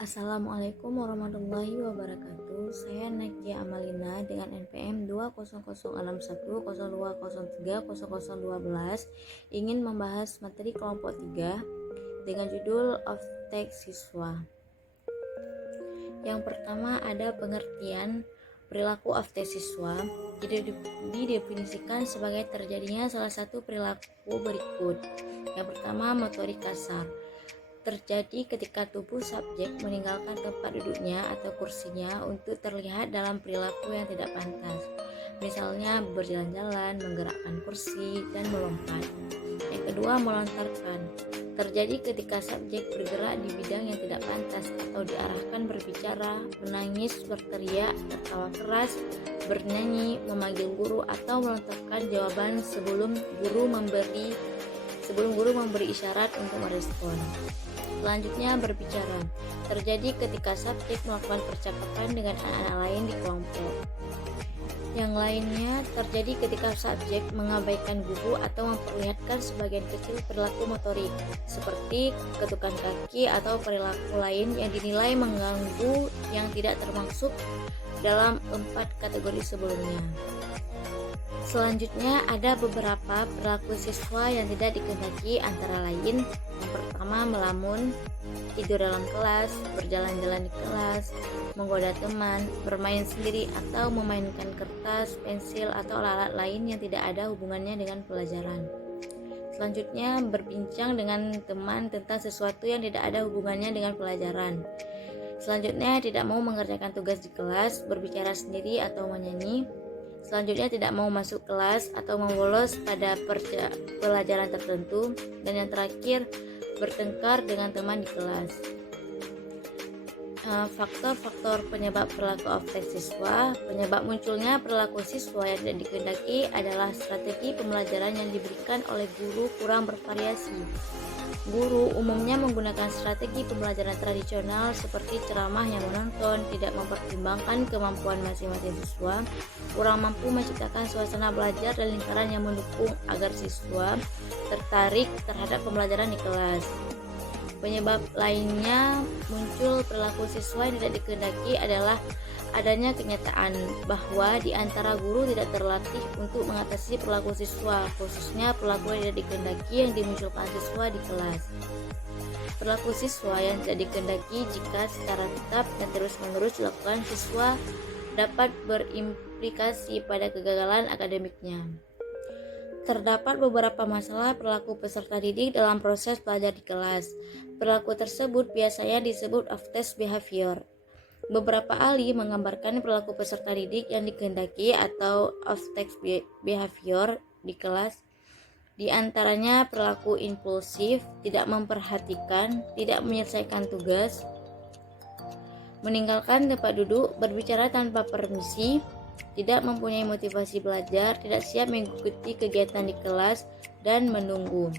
Assalamualaikum warahmatullahi wabarakatuh. Saya Nakia Amalina dengan NPM 200616120230012 ingin membahas materi kelompok 3 dengan judul Off-Text Siswa. Yang pertama ada pengertian perilaku off-text siswa. Didefinisikan sebagai terjadinya salah satu perilaku berikut. Yang pertama, motorik kasar. Terjadi ketika tubuh subjek meninggalkan tempat duduknya atau kursinya untuk terlihat dalam perilaku yang tidak pantas. Misalnya berjalan-jalan, menggerakkan kursi, dan melompat. Yang kedua, melontarkan. Terjadi ketika subjek bergerak di bidang yang tidak pantas atau diarahkan berbicara, menangis, berteriak, tertawa keras, bernyanyi, memanggil guru, atau melontarkan jawaban sebelum guru memberi isyarat untuk merespon. Selanjutnya, berbicara. Terjadi ketika subjek melakukan percakapan dengan anak-anak lain di kelompok. Yang lainnya terjadi ketika subjek mengabaikan guru atau memperlihatkan sebagian kecil perilaku motorik, seperti ketukan kaki atau perilaku lain yang dinilai mengganggu yang tidak termasuk dalam 4 kategori sebelumnya. Selanjutnya ada beberapa perilaku siswa yang tidak dikehendaki, antara lain yang pertama, melamun, tidur dalam kelas, berjalan-jalan di kelas, menggoda teman, bermain sendiri atau memainkan kertas, pensil atau alat-alat lain yang tidak ada hubungannya dengan pelajaran. Selanjutnya, berbincang dengan teman tentang sesuatu yang tidak ada hubungannya dengan pelajaran. Selanjutnya, tidak mau mengerjakan tugas di kelas, berbicara sendiri atau menyanyi. Selanjutnya, tidak mau masuk kelas atau membolos pada pelajaran tertentu. Dan yang terakhir, bertengkar dengan teman di kelas. Faktor-faktor penyebab perilaku off-text siswa. Penyebab munculnya perilaku siswa yang tidak dikehendaki adalah strategi pembelajaran yang diberikan oleh guru kurang bervariasi. Guru umumnya menggunakan strategi pembelajaran tradisional seperti ceramah yang monoton, tidak mempertimbangkan kemampuan masing-masing siswa, kurang mampu menciptakan suasana belajar dan lingkaran yang mendukung agar siswa tertarik terhadap pembelajaran di kelas. Penyebab lainnya muncul perilaku siswa yang tidak dikehendaki adalah adanya kenyataan bahwa di antara guru tidak terlatih untuk mengatasi perilaku siswa, khususnya perilaku yang tidak dikehendaki yang dimunculkan siswa di kelas. Perilaku siswa yang tidak dikehendaki jika secara tetap dan terus-menerus dilakukan siswa dapat berimplikasi pada kegagalan akademiknya. Terdapat beberapa masalah perilaku peserta didik dalam proses belajar di kelas. Perilaku tersebut biasanya disebut off-text behavior. Beberapa ahli menggambarkan perilaku peserta didik yang dikehendaki atau off-text behavior di kelas. Di antaranya perilaku impulsif, tidak memperhatikan, tidak menyelesaikan tugas, meninggalkan tempat duduk, berbicara tanpa permisi, tidak mempunyai motivasi belajar, tidak siap mengikuti kegiatan di kelas, dan menunggu.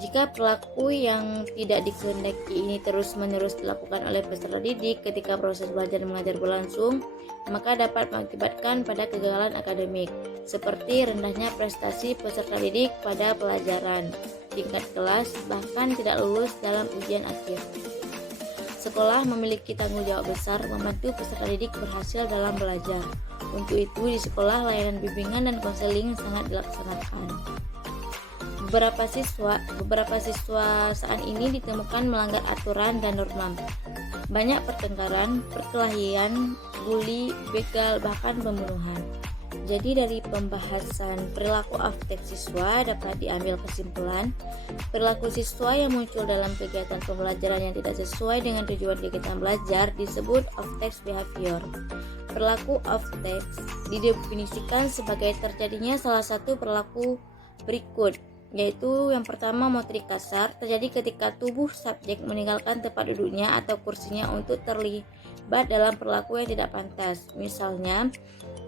Jika perilaku yang tidak dikehendaki ini terus-menerus dilakukan oleh peserta didik ketika proses belajar mengajar berlangsung, maka dapat mengakibatkan pada kegagalan akademik, seperti rendahnya prestasi peserta didik pada pelajaran tingkat kelas, bahkan tidak lulus dalam ujian akhir. Sekolah memiliki tanggung jawab besar membantu peserta didik berhasil dalam belajar. Untuk itu, di sekolah layanan bimbingan dan konseling sangat dilaksanakan. Beberapa siswa saat ini ditemukan melanggar aturan dan norma. Banyak pertengkaran, perkelahian, bully, begal, bahkan pembunuhan. Jadi dari pembahasan perilaku off-text siswa dapat diambil kesimpulan, perilaku siswa yang muncul dalam kegiatan pembelajaran yang tidak sesuai dengan tujuan kegiatan belajar disebut off-text behavior. Perilaku off-text didefinisikan sebagai terjadinya salah satu perilaku berikut, yaitu yang pertama, motorik kasar. Terjadi ketika tubuh subjek meninggalkan tempat duduknya atau kursinya untuk terlibat dalam perilaku yang tidak pantas, misalnya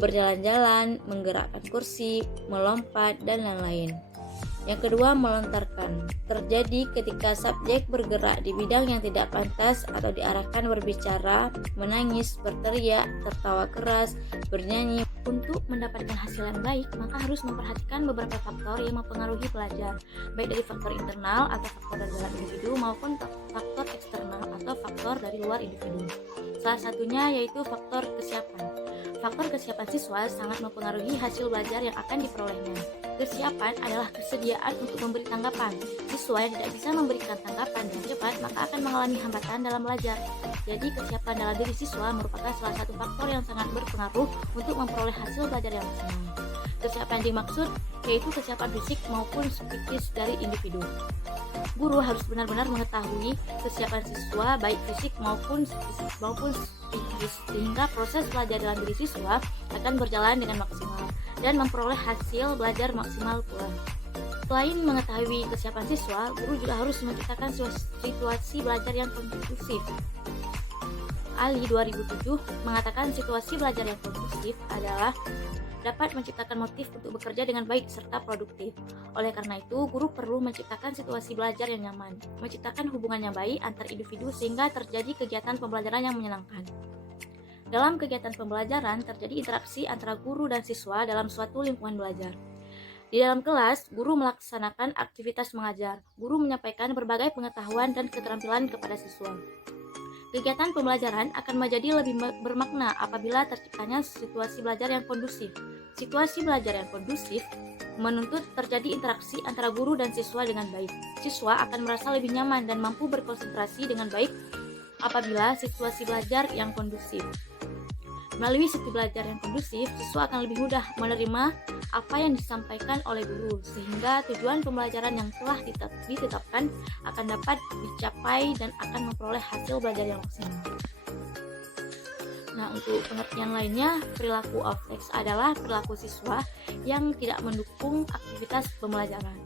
berjalan-jalan, menggerakkan kursi, melompat, dan lain-lain. Yang kedua, melontarkan. Terjadi ketika subjek bergerak di bidang yang tidak pantas atau diarahkan berbicara, menangis, berteriak, tertawa keras, bernyanyi, Untuk mendapatkan hasil yang baik, maka harus memperhatikan beberapa faktor yang mempengaruhi pelajar, baik dari faktor internal atau faktor dari dalam individu maupun faktor eksternal atau faktor dari luar individu. Salah satunya yaitu faktor kesiapan. Faktor kesiapan siswa sangat mempengaruhi hasil belajar yang akan diperolehnya. Kesiapan adalah kesediaan untuk memberi tanggapan. Siswa yang tidak bisa memberikan tanggapan dengan cepat maka akan mengalami hambatan dalam belajar. Jadi kesiapan dalam diri siswa merupakan salah satu faktor yang sangat berpengaruh untuk memperoleh hasil belajar yang maksimal. Kesiapan yang dimaksud yaitu kesiapan fisik maupun psikis dari individu. Guru harus benar-benar mengetahui kesiapan siswa baik fisik maupun psikis sehingga proses belajar dalam diri siswa akan berjalan dengan maksimal dan memperoleh hasil belajar maksimal pula. Selain mengetahui kesiapan siswa, guru juga harus menciptakan situasi belajar yang kondusif. Ali 2007 mengatakan situasi belajar yang kondusif adalah dapat menciptakan motif untuk bekerja dengan baik serta produktif. Oleh karena itu, guru perlu menciptakan situasi belajar yang nyaman, menciptakan hubungan yang baik antar individu sehingga terjadi kegiatan pembelajaran yang menyenangkan. Dalam kegiatan pembelajaran, terjadi interaksi antara guru dan siswa dalam suatu lingkungan belajar. Di dalam kelas, guru melaksanakan aktivitas mengajar. Guru menyampaikan berbagai pengetahuan dan keterampilan kepada siswa. Kegiatan pembelajaran akan menjadi lebih bermakna apabila terciptanya situasi belajar yang kondusif. Situasi belajar yang kondusif menuntut terjadi interaksi antara guru dan siswa dengan baik. Siswa akan merasa lebih nyaman dan mampu berkonsentrasi dengan baik apabila situasi belajar yang kondusif. Melalui situasi belajar yang kondusif, siswa akan lebih mudah menerima apa yang disampaikan oleh guru, sehingga tujuan pembelajaran yang telah ditetapkan akan dapat dicapai dan akan memperoleh hasil belajar yang maksimal. Nah, untuk pengertian lainnya, perilaku off text adalah perilaku siswa yang tidak mendukung aktivitas pembelajaran.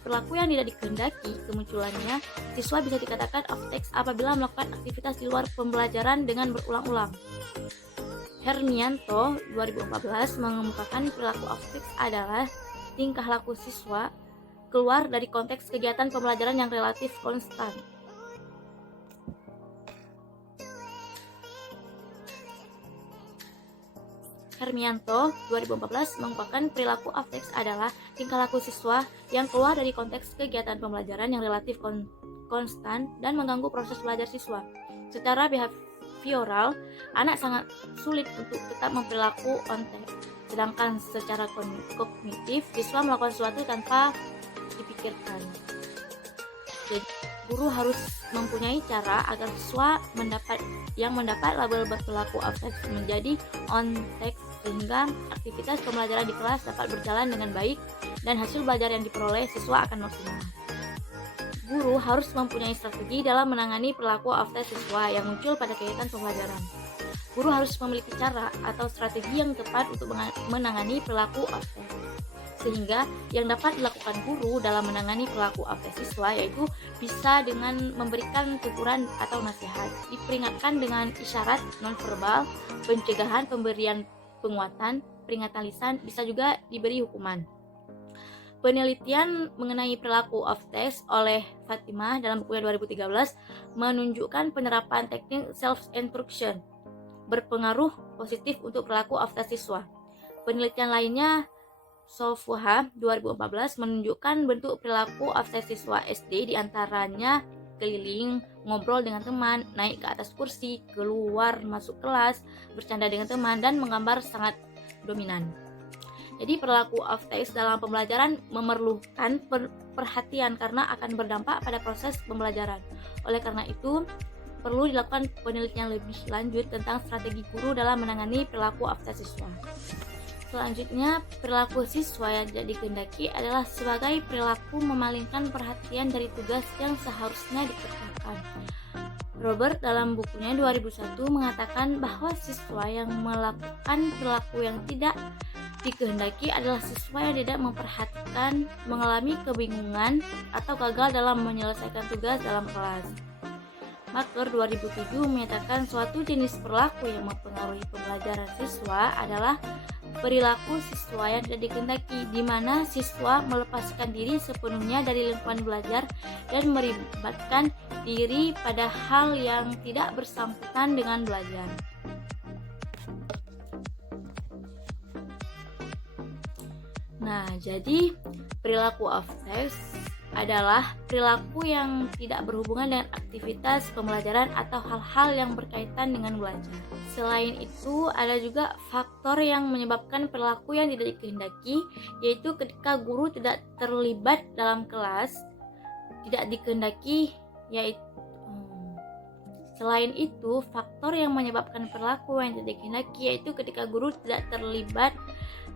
Perilaku yang tidak dikehendaki kemunculannya, siswa bisa dikatakan off text apabila melakukan aktivitas di luar pembelajaran dengan berulang-ulang. Hermianto 2014 mengemukakan perilaku off text adalah tingkah laku siswa keluar dari konteks kegiatan pembelajaran yang relatif konstan. Hermianto 2014 mengemukakan perilaku off text adalah tingkah laku siswa yang keluar dari konteks kegiatan pembelajaran yang relatif konstan dan mengganggu proses belajar siswa. Secara behavioral, anak sangat sulit untuk tetap memperilaku on text. Sedangkan secara kognitif, siswa melakukan sesuatu tanpa dipikirkan. Jadi, guru harus mempunyai cara agar siswa mendapat label berperilaku off text menjadi on text sehingga aktivitas pembelajaran di kelas dapat berjalan dengan baik dan hasil belajar yang diperoleh siswa akan maksimal. Guru harus mempunyai strategi dalam menangani perilaku off text siswa yang muncul pada kegiatan pembelajaran. Guru harus memiliki cara atau strategi yang tepat untuk menangani perilaku off text. Sehingga yang dapat dilakukan guru dalam menangani perilaku off text siswa yaitu bisa dengan memberikan teguran atau nasihat, diperingatkan dengan isyarat nonverbal, pencegahan, pemberian penguatan, peringatan lisan, bisa juga diberi hukuman. Penelitian mengenai perilaku off text oleh Fatimah dalam bukunya 2013 menunjukkan penerapan teknik self-instruction berpengaruh positif untuk perilaku off text siswa. Penelitian lainnya Sofuha 2014 menunjukkan bentuk perilaku off text siswa SD diantaranya keliling, ngobrol dengan teman, naik ke atas kursi, keluar masuk kelas, bercanda dengan teman, dan menggambar sangat dominan. Jadi perilaku off text dalam pembelajaran memerlukan perhatian karena akan berdampak pada proses pembelajaran. Oleh karena itu, perlu dilakukan penelitian lebih lanjut tentang strategi guru dalam menangani perilaku off text siswa. Selanjutnya, perilaku siswa yang tidak dikehendaki adalah sebagai perilaku memalingkan perhatian dari tugas yang seharusnya dikerjakan. Robert dalam bukunya 2001 mengatakan bahwa siswa yang melakukan perilaku yang tidak dikehendaki adalah siswa yang tidak memperhatikan, mengalami kebingungan, atau gagal dalam menyelesaikan tugas dalam kelas. Maker 2007 menyatakan suatu jenis perilaku yang mempengaruhi pembelajaran siswa adalah perilaku siswa yang tidak dikehendaki, di mana siswa melepaskan diri sepenuhnya dari lingkungan belajar dan melibatkan diri pada hal yang tidak bersangkutan dengan belajar. Nah, jadi perilaku off-task adalah perilaku yang tidak berhubungan dengan aktivitas pembelajaran atau hal-hal yang berkaitan dengan belajar. Selain itu, ada juga faktor yang menyebabkan perilaku yang tidak dikehendaki, yaitu ketika guru tidak terlibat dalam kelas, tidak dikehendaki, yaitu Selain itu, faktor yang menyebabkan perilaku yang tidak dikehendaki yaitu ketika guru tidak terlibat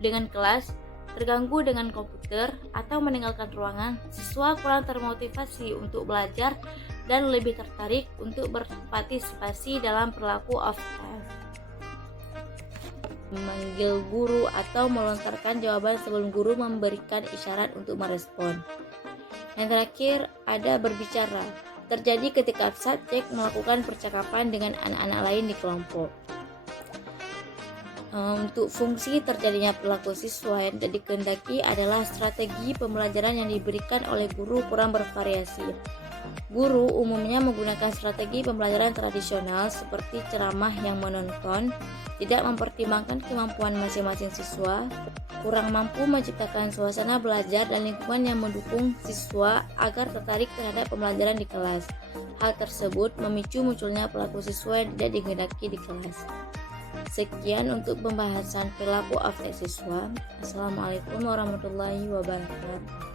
dengan kelas, terganggu dengan komputer, atau meninggalkan ruangan, siswa kurang termotivasi untuk belajar dan lebih tertarik untuk berpartisipasi dalam perilaku off-task. Memanggil guru atau melontarkan jawaban sebelum guru memberikan isyarat untuk merespon. Yang terakhir, ada berbicara. Terjadi ketika subjek melakukan percakapan dengan anak-anak lain di kelompok. Untuk fungsi terjadinya perilaku siswa yang tidak dikehendaki adalah strategi pembelajaran yang diberikan oleh guru kurang bervariasi. Guru umumnya menggunakan strategi pembelajaran tradisional seperti ceramah yang monoton, tidak mempertimbangkan kemampuan masing-masing siswa, kurang mampu menciptakan suasana belajar dan lingkungan yang mendukung siswa agar tertarik terhadap pembelajaran di kelas. Hal tersebut memicu munculnya perilaku siswa yang tidak dikehendaki di kelas. Sekian untuk pembahasan perilaku off-task siswa. Assalamualaikum warahmatullahi wabarakatuh.